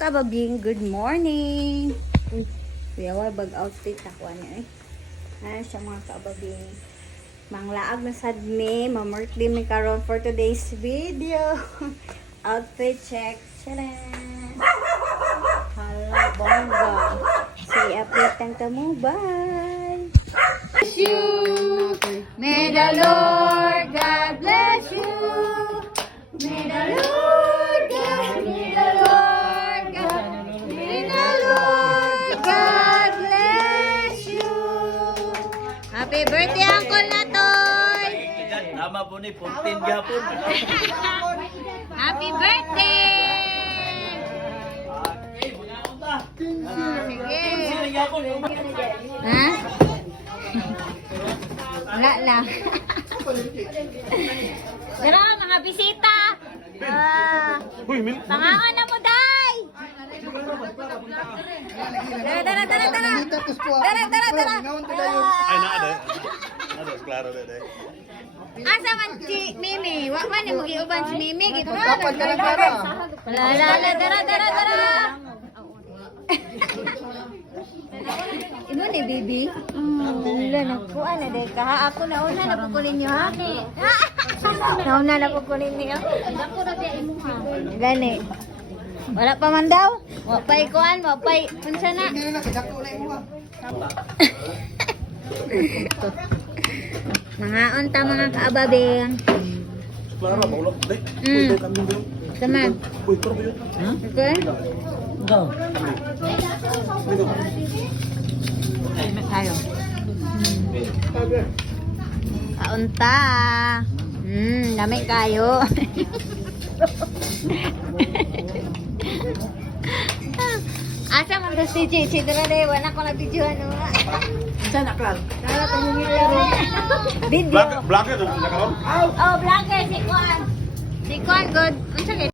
kababing, good morning. Uy, kuya wa bag outfit ako ano eh. Ano siya mga kababing. Manglaag na sad me, mamortli me karon for today's video. Outfit check. Charan. Hala, bongga. Say update ang tamo. Bye. Bless you. May the Lord God bless you. May the Lord God, may the Lord God, may the Lord God bless you. Happy birthday, Uncle Natoy! Tama po ni 14 gapon. Happy birthday! Sige. Ha? Wala lang. Pero mga bisita. Pangaon na mo, day! Tara. Tara. Ay na ada. Ada klaro dede. Asa man si Mimi? Wa man mo giuban si Mimi gitu. Dapat ka na para. Tara. Imo ni baby. Wala na ko ana day ka. Ako na una na ko ninyo ha. Nauna na ko ninyo. Ako ra biya imo ha. Gani. Wala pa man daw. Wa pa ikuan, wa pa unsa na. Hindi na kadako na imo. Mga unta mga kaababing. Klaro maulog dai. Sama. Uy, pero yun. Okay? Go. Tayo. Kaunta. Dami kayo. Asa man to si Chichi dira de wala ko na video ano. Sana klang. Tara tayo laro. Video. Black na karon. Oh, vlogger si Kuan. Si Kuan good. Unsa